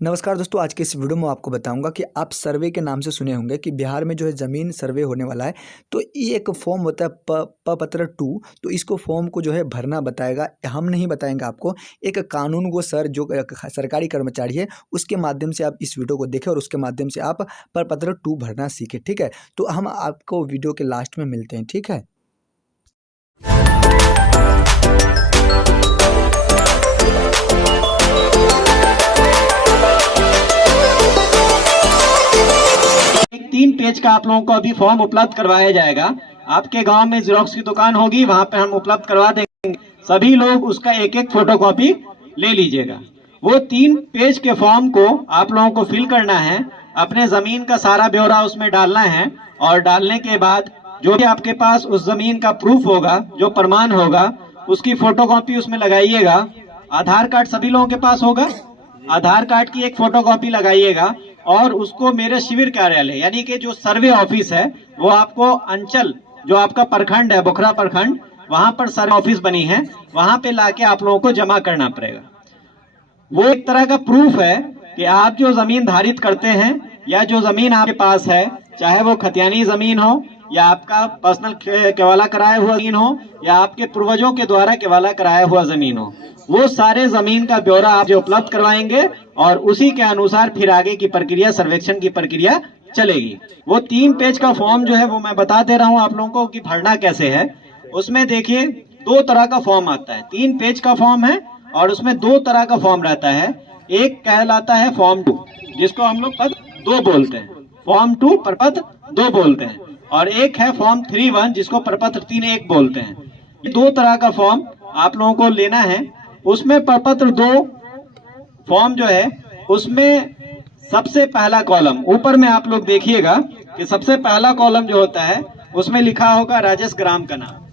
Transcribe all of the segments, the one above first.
नमस्कार दोस्तों, आज के इस वीडियो में आपको बताऊंगा कि आप सर्वे के नाम से सुने होंगे कि बिहार में जो है ज़मीन सर्वे होने वाला है। तो ये एक फॉर्म होता है पपत्र 2। तो इसको फॉर्म को जो है भरना बताएगा, हम नहीं बताएंगे आपको। एक कानून को सर जो सरकारी कर्मचारी है उसके माध्यम से आप इस वीडियो को देखें और उसके माध्यम से आप पपत्र 2 भरना सीखें, ठीक है। तो हम आपको वीडियो के लास्ट में मिलते हैं, ठीक है। तीन पेज का आप लोगों को अभी फॉर्म उपलब्ध करवाया जाएगा। आपके गांव में जेरोक्स की दुकान होगी, वहां पे हम उपलब्ध करवा देंगे। सभी लोग उसका एक एक फोटोकॉपी ले लीजिएगा। वो 3 पेज के फॉर्म को आप लोगों को फिल करना है, अपने जमीन का सारा ब्यौरा उसमें डालना है और डालने के बाद जो भी आपके पास उस जमीन का प्रूफ होगा, जो प्रमाण होगा, उसकी फोटोकॉपी उसमें लगाइएगा। आधार कार्ड सभी लोगों के पास होगा, आधार कार्ड की एक फोटोकॉपी लगाइएगा और उसको मेरे शिविर कार्यालय यानी कि जो सर्वे ऑफिस है वो आपको अंचल जो आपका प्रखंड है, बोखरा प्रखंड, वहां पर सर्वे ऑफिस बनी है, वहां पे लाके आप लोगों को जमा करना पड़ेगा। वो एक तरह का प्रूफ है कि आप जो जमीन धारित करते हैं या जो जमीन आपके पास है, चाहे वो खतियानी जमीन हो या आपका पर्सनल केवाला कराया हुआ जमीन हो या आपके पूर्वजों के द्वारा केवाला कराया हुआ जमीन हो, वो सारे जमीन का ब्यौरा आप जो उपलब्ध करवाएंगे और उसी के अनुसार फिर आगे की प्रक्रिया, सर्वेक्षण की प्रक्रिया चलेगी। वो 3 पेज का फॉर्म जो है वो मैं बता दे रहा हूँ आप लोगों को कि भरना कैसे है। उसमें देखिए 2 तरह का फॉर्म आता है, 3 पेज का फॉर्म है और उसमें 2 तरह का फॉर्म रहता है। एक कहलाता है फॉर्म 2, जिसको हम लोग पद 2 बोलते हैं, फॉर्म 2 प्रपत्र 2 बोलते हैं, और एक है फॉर्म 3-1 जिसको प्रपत्र 3-1 बोलते हैं। ये 2 तरह का फॉर्म आप लोगों को लेना है। उसमें प्रपत्र 2 फॉर्म जो है उसमें सबसे पहला कॉलम ऊपर में आप लोग देखिएगा कि सबसे पहला कॉलम जो होता है उसमें लिखा होगा राजेश ग्राम का नाम।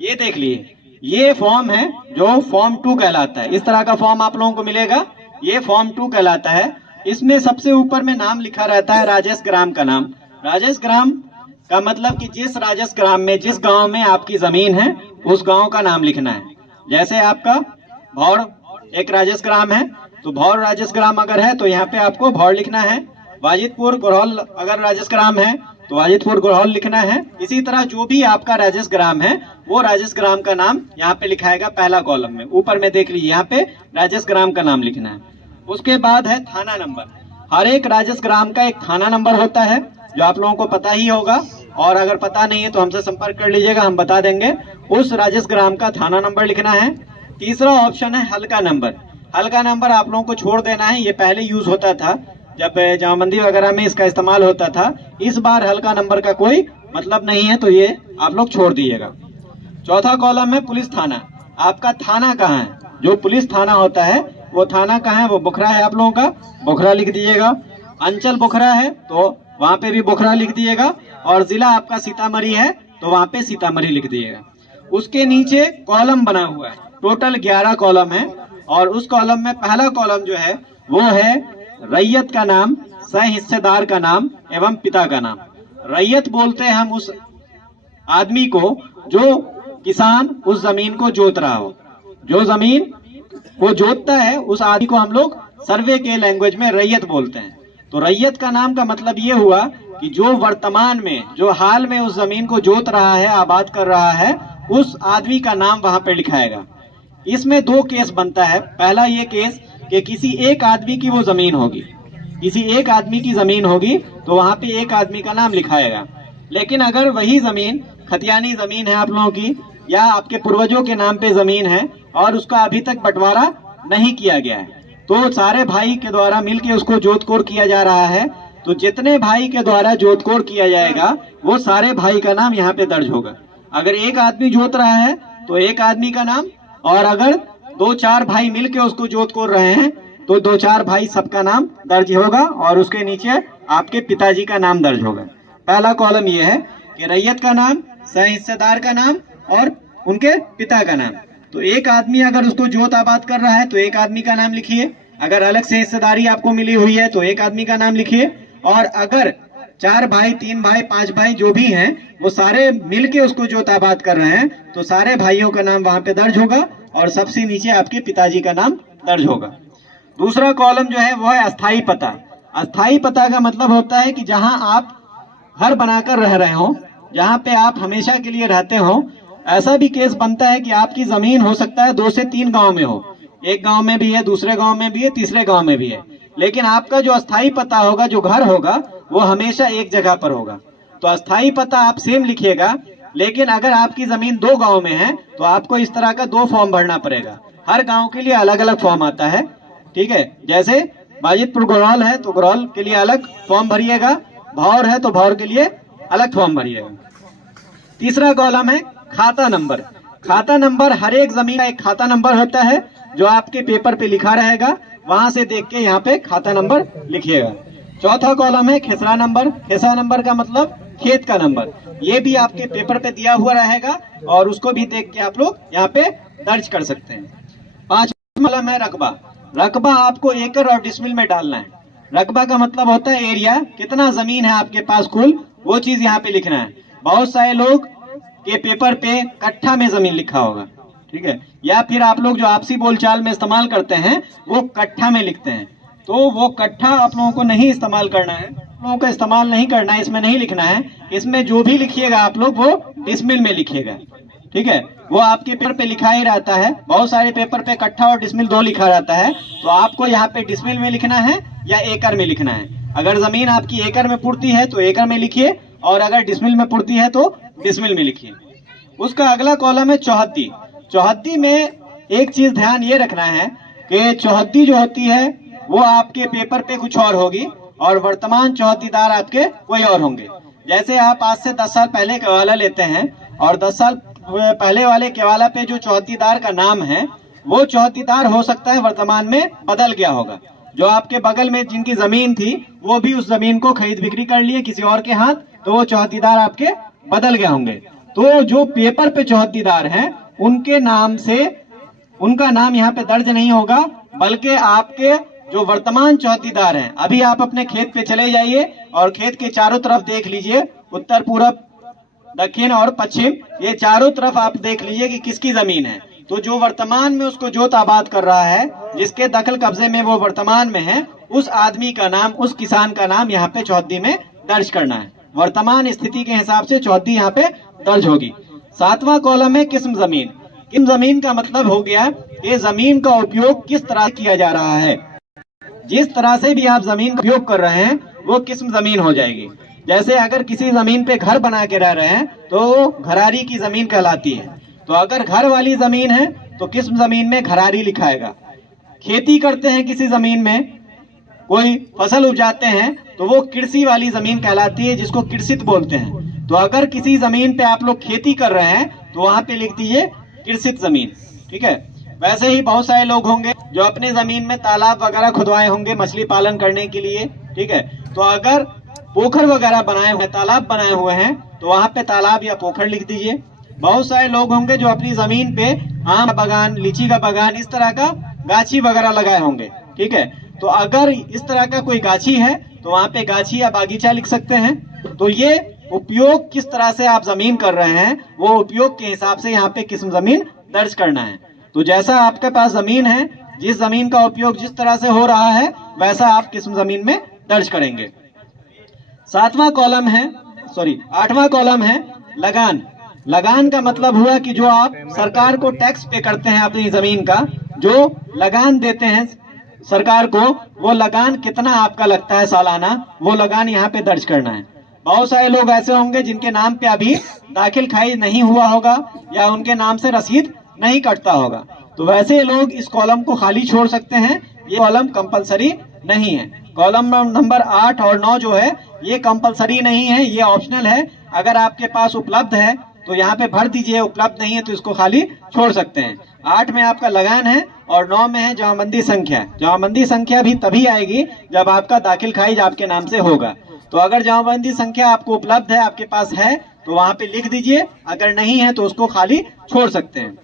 ये देख लिए, ये फॉर्म है जो फॉर्म 2 कहलाता है। इस तरह का फॉर्म आप लोगों को मिलेगा, ये फॉर्म 2 कहलाता है। इसमें सबसे ऊपर में नाम लिखा रहता है राजेश ग्राम का नाम। राजेश ग्राम का मतलब कि जिस राजेश ग्राम में, जिस गांव में आपकी जमीन है उस गांव का नाम लिखना है। जैसे आपका भौड़ एक राजेश ग्राम है तो भौड़ राजेश ग्राम अगर है तो यहाँ पे आपको भौड़ लिखना है। वाजिदपुर गुरहल अगर राजेश ग्राम है तो वाजिदपुर गुरहल लिखना है। इसी तरह जो भी आपका राजेश ग्राम है वो राजेश ग्राम का नाम यहाँ पे लिखाएगा पहला कॉलम में। ऊपर में देख लीजिए, यहाँ पे राजेश ग्राम का नाम लिखना है। उसके बाद है थाना नंबर। हर एक राजेश ग्राम का एक थाना नंबर होता है जो आप लोगों को पता ही होगा, और अगर पता नहीं है तो हमसे संपर्क कर लीजिएगा, हम बता देंगे। उस राजेश ग्राम का थाना नंबर लिखना है। तीसरा ऑप्शन है हल्का नंबर। हल्का नंबर आप लोगों को छोड़ देना है, ये पहले यूज होता था जब जमाबंदी वगैरह में इसका इस्तेमाल होता था। इस बार हल्का नंबर का कोई मतलब नहीं है तो ये आप लोग छोड़ दीजिएगा। चौथा कॉलम है पुलिस थाना। आपका थाना कहाँ है, जो पुलिस थाना होता है वो थाना कहाँ है, वो बोखरा है आप लोगों का, बोखरा लिख दीजिएगा। अंचल बोखरा है तो वहाँ पे भी बोखरा लिख दीजिएगा, और जिला आपका सीतामढ़ी है तो वहाँ पे सीतामढ़ी लिख दीजिएगा। उसके नीचे कॉलम बना हुआ है, टोटल 11 कॉलम है, और उस कॉलम में पहला कॉलम जो है वो है रैयत का नाम, सह हिस्सेदार का नाम एवं पिता का नाम। रैयत बोलते हैं हम उस आदमी को जो किसान उस जमीन को जोत रहा हो, जो जमीन वो जोतता है उस आदमी को हम लोग सर्वे के लैंग्वेज में रैयत बोलते हैं। तो रैयत का नाम का मतलब ये हुआ कि जो वर्तमान में, जो हाल में उस जमीन को जोत रहा है, आबाद कर रहा है, उस आदमी का नाम वहां पे लिखाएगा। इसमें 2 केस बनता है। पहला ये केस कि किसी एक आदमी की वो जमीन होगी, किसी एक आदमी की जमीन होगी तो वहां पे एक आदमी का नाम लिखाएगा। लेकिन अगर वही जमीन खतियानी जमीन है आप लोगों की, या आपके पूर्वजों के नाम पे जमीन है और उसका अभी तक बंटवारा नहीं किया गया है, तो सारे भाई के द्वारा मिलके उसको जोतकोड़ किया जा रहा है, तो जितने भाई के द्वारा जोतकोड़ किया जाएगा वो सारे भाई का नाम यहाँ पे दर्ज होगा। अगर एक आदमी जोत रहा है तो एक आदमी का नाम, और अगर 2-4 भाई मिलके उसको जोतकोड़ रहे हैं तो 2-4 भाई सबका नाम दर्ज होगा, और उसके नीचे आपके पिताजी का नाम दर्ज होगा। पहला कॉलम ये है कि रैयत का नाम, सह हिस्सेदार का नाम और उनके पिता का नाम। तो एक आदमी अगर उसको जोत आबाद कर रहा है तो एक आदमी का नाम लिखिए, अगर अलग से हिस्सेदारी आपको मिली हुई है तो एक आदमी का नाम लिखिए, और अगर 4 भाई, 3 भाई, 5 भाई जो भी हैं वो सारे मिलके उसको जोताबाद कर रहे हैं, तो सारे भाइयों का नाम वहां पे दर्ज होगा और सबसे नीचे आपके पिताजी का नाम दर्ज होगा। दूसरा कॉलम जो है वो है अस्थाई पता। अस्थाई पता का मतलब होता है कि जहां आप घर बनाकर रह रहे हो, जहां पे आप हमेशा के लिए रहते हो। ऐसा भी केस बनता है कि आपकी जमीन हो सकता है 2 से 3 गांव में हो, एक गांव में भी है, दूसरे गांव में भी है, तीसरे गांव में भी है, लेकिन आपका जो अस्थाई पता होगा, जो घर होगा, वो हमेशा एक जगह पर होगा। तो अस्थाई पता आप सेम लिखिएगा, लेकिन अगर आपकी जमीन 2 गांव में है तो आपको इस तरह का 2 फॉर्म भरना पड़ेगा। हर गांव के लिए अलग अलग फॉर्म आता है, ठीक है। जैसे बाजितपुर गरौल है तो गरौल के लिए अलग फॉर्म भरिएगा, भौर है तो भौर के लिए अलग फॉर्म भरिएगा। तीसरा कॉलम है खाता नंबर। खाता नंबर, हर एक जमीन का एक खाता नंबर होता है जो आपके पेपर पे लिखा रहेगा, वहां से देख के यहाँ पे खाता नंबर लिखिएगा। चौथा कॉलम है खेसरा नंबर। खेसरा नंबर का मतलब खेत का नंबर, ये भी आपके पेपर पे दिया हुआ रहेगा और उसको भी देख के आप लोग यहाँ पे दर्ज कर सकते हैं। पांचवा कॉलम है रकबा। रकबा आपको एकड़ और डिसमिल में डालना है। रकबा का मतलब होता है एरिया, कितना जमीन है आपके पास कुल, वो चीज यहाँ पे लिखना है। बहुत सारे लोग के पेपर पे कट्ठा में जमीन लिखा होगा, ठीक है, या फिर आप लोग जो आपसी बोलचाल में इस्तेमाल करते हैं वो कट्ठा में लिखते हैं, तो वो कट्ठा आप लोगों को नहीं इस्तेमाल करना है, आप लोगों को इस्तेमाल नहीं करना है, इसमें नहीं लिखना है। इसमें जो भी लिखिएगा आप लोग वो डिसमिल में लिखिएगा, ठीक है। वो आपके पेपर पे लिखा ही रहता है, बहुत सारे पेपर पे कट्ठा और डिसमिल 2 लिखा रहता है, तो आपको यहाँ पे डिसमिल में लिखना है या एकड़ में लिखना है। अगर जमीन आपकी एकड़ में पुरती है तो एकड़ में लिखिए, और अगर डिसमिल में पुरती है तो डिसमिल में लिखिए। उसका अगला कॉलम है चौहद्दी। चौहद्दी में एक चीज ध्यान ये रखना है कि चौहद्दी जो होती है वो आपके पेपर पे कुछ और होगी और वर्तमान चौहद्दीदार आपके कोई और होंगे। जैसे आप आज से 10 साल पहले केवाला लेते हैं और 10 साल पहले वाले केवाला पे जो चौहद्दीदार का नाम है वो चौहद्दीदार हो सकता है वर्तमान में बदल गया होगा। जो आपके बगल में जिनकी जमीन थी वो भी उस जमीन को खरीद बिक्री कर लिए किसी और के हाथ, तो वो चौहद्दीदार आपके बदल गए होंगे। तो जो पेपर पे चौहद्दीदार हैं उनके नाम से उनका नाम यहाँ पे दर्ज नहीं होगा, बल्कि आपके जो वर्तमान चौहद्दीदार हैं, अभी आप अपने खेत पे चले जाइए और खेत के चारों तरफ देख लीजिए, उत्तर, पूरब, दक्षिण और पश्चिम, ये चारों तरफ आप देख लीजिए कि किसकी जमीन है। तो जो वर्तमान में उसको जोत आबाद कर रहा है, जिसके दखल कब्जे में वो वर्तमान में है, उस आदमी का नाम, उस किसान का नाम यहाँ पे चौहद्दी में दर्ज करना है। वर्तमान स्थिति के हिसाब से चौहद्दी यहाँ पे दर्ज होगी। 7वां कॉलम है किस्म जमीन। किस्म जमीन का मतलब हो गया कि जमीन का उपयोग किस तरह किया जा रहा है। जिस तरह से भी आप जमीन का उपयोग कर रहे हैं वो किस्म जमीन हो जाएगी। जैसे अगर किसी जमीन पे घर बना के रह रहे हैं तो घरारी की जमीन कहलाती है। तो अगर घर वाली जमीन है तो किस्म जमीन में घरारी लिखाएगा। खेती करते हैं किसी जमीन में, कोई फसल उपजाते हैं तो वो कृषि वाली जमीन कहलाती है, जिसको कृषित बोलते हैं। तो अगर किसी जमीन पे आप लोग खेती कर रहे हैं तो वहां पे लिख दीजिए कृषित जमीन, ठीक है। वैसे ही बहुत सारे लोग होंगे जो अपने जमीन में तालाब वगैरह खुदवाए होंगे मछली पालन करने के लिए, ठीक है। तो अगर पोखर वगैरह बनाए हुए, तालाब बनाए हुए हैं तो वहां पे तालाब या पोखर लिख दीजिए। बहुत सारे लोग होंगे जो अपनी जमीन पे आम बागान, लीची का बागान, इस तरह का गाछी वगैरह लगाए होंगे, ठीक है। तो अगर इस तरह का कोई गाछी है तो वहां पे गाछी या बागीचा लिख सकते हैं। तो ये उपयोग किस तरह से आप जमीन कर रहे हैं वो उपयोग के हिसाब से यहाँ पे किस्म जमीन दर्ज करना है। तो जैसा आपके पास जमीन है, जिस जमीन का उपयोग जिस तरह से हो रहा है वैसा आप किस्म जमीन में दर्ज करेंगे। 8वां कॉलम है लगान। लगान का मतलब हुआ कि जो आप सरकार को टैक्स पे करते हैं अपनी जमीन का, जो लगान देते हैं सरकार को, वो लगान कितना आपका लगता है सालाना, वो लगान यहाँ पे दर्ज करना है। बहुत सारे लोग ऐसे होंगे जिनके नाम पे अभी दाखिल खारिज नहीं हुआ होगा या उनके नाम से रसीद नहीं कटता होगा, तो वैसे लोग इस कॉलम को खाली छोड़ सकते हैं। ये कॉलम कंपलसरी नहीं है। कॉलम नंबर 8 और 9 जो है ये कंपलसरी नहीं है, ये ऑप्शनल है। अगर आपके पास उपलब्ध है तो यहाँ पे भर दीजिए, उपलब्ध नहीं है तो इसको खाली छोड़ सकते हैं। 8 में आपका लगान है और 9 में है जमाबंदी संख्या। जमाबंदी संख्या भी तभी आएगी जब आपका दाखिल खारिज आपके नाम से होगा। तो अगर जमाबंदी संख्या आपको उपलब्ध है, आपके पास है, तो वहां पे लिख दीजिए, अगर नहीं है तो उसको खाली छोड़ सकते हैं।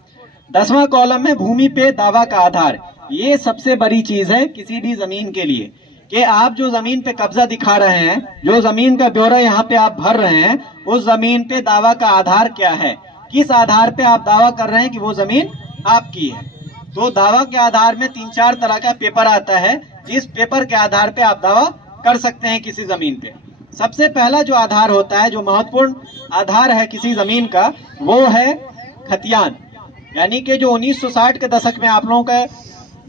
10वां कॉलम है भूमि पे दावा का आधार। ये सबसे बड़ी चीज है किसी भी जमीन के लिए। कि आप जो जमीन पे कब्जा दिखा रहे हैं, जो जमीन का ब्यौरा यहाँ पे आप भर रहे हैं, उस जमीन पे दावा का आधार क्या है, किस आधार पे आप दावा कर रहे हैं कि वो जमीन आपकी है। तो दावा के आधार में 3-4 तरह का पेपर आता है, जिस पेपर के आधार पे आप दावा कर सकते हैं किसी जमीन पे। सबसे पहला जो आधार होता है, जो महत्वपूर्ण आधार है किसी जमीन का, वो है खतियान। यानी कि जो 1960 के दशक में आप लोगों का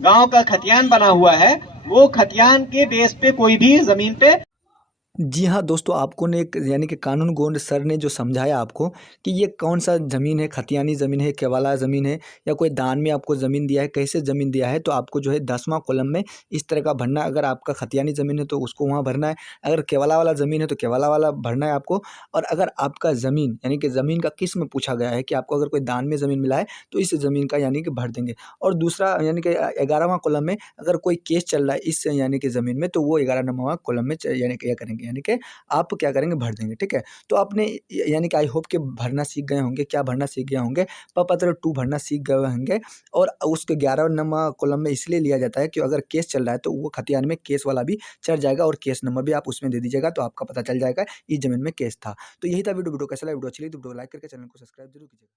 गांव का खतियान बना हुआ है, वो खतियान के बेस पे कोई भी जमीन पे। जी हाँ दोस्तों, आपको ने एक यानी कि कानून गोंड सर ने जो समझाया आपको कि ये कौन सा ज़मीन है, खतियानी ज़मीन है, केवाला ज़मीन है, या कोई दान में आपको ज़मीन दिया है, कैसे ज़मीन दिया है, तो आपको जो है 10वां कॉलम में इस तरह का भरना है। अगर आपका खतियानी ज़मीन है तो उसको वहाँ भरना है, अगर केवाला वाला ज़मीन है तो केवाला वाला भरना है आपको। और अगर आपका ज़मीन यानी कि ज़मीन का किस्म पूछा गया है कि आपको अगर कोई दान में ज़मीन मिला है तो इस ज़मीन का यानी कि भर देंगे। और दूसरा यानी कि 11वां कॉलम में अगर कोई केस चल रहा है इस यानी कि ज़मीन में, तो वो 11 नंबरवां कॉलम में यानी कि यह करेंगे, यानी कि आप क्या करेंगे, भर देंगे। ठीक है? तो आपने यानी कि आई होप कि भरना सीख गए होंगे, क्या भरना सीख गए होंगे, प्रपत्र 2 भरना सीख गए होंगे। और उसके 11 नंबर कॉलम में इसलिए लिया जाता है कि अगर केस चल रहा है तो वो खतियान में केस वाला भी चढ़ जाएगा और केस नंबर भी आप उसमें दे दीजिएगा, तो आपका पता चल जाएगा इस ज़मीन में केस था। तो यही था वीडियो। वीडियो कैसा लगा? वीडियो अच्छी लगी तो वीडियो को लाइक करके चैनल को सब्सक्राइब जरूर कीजिएगा।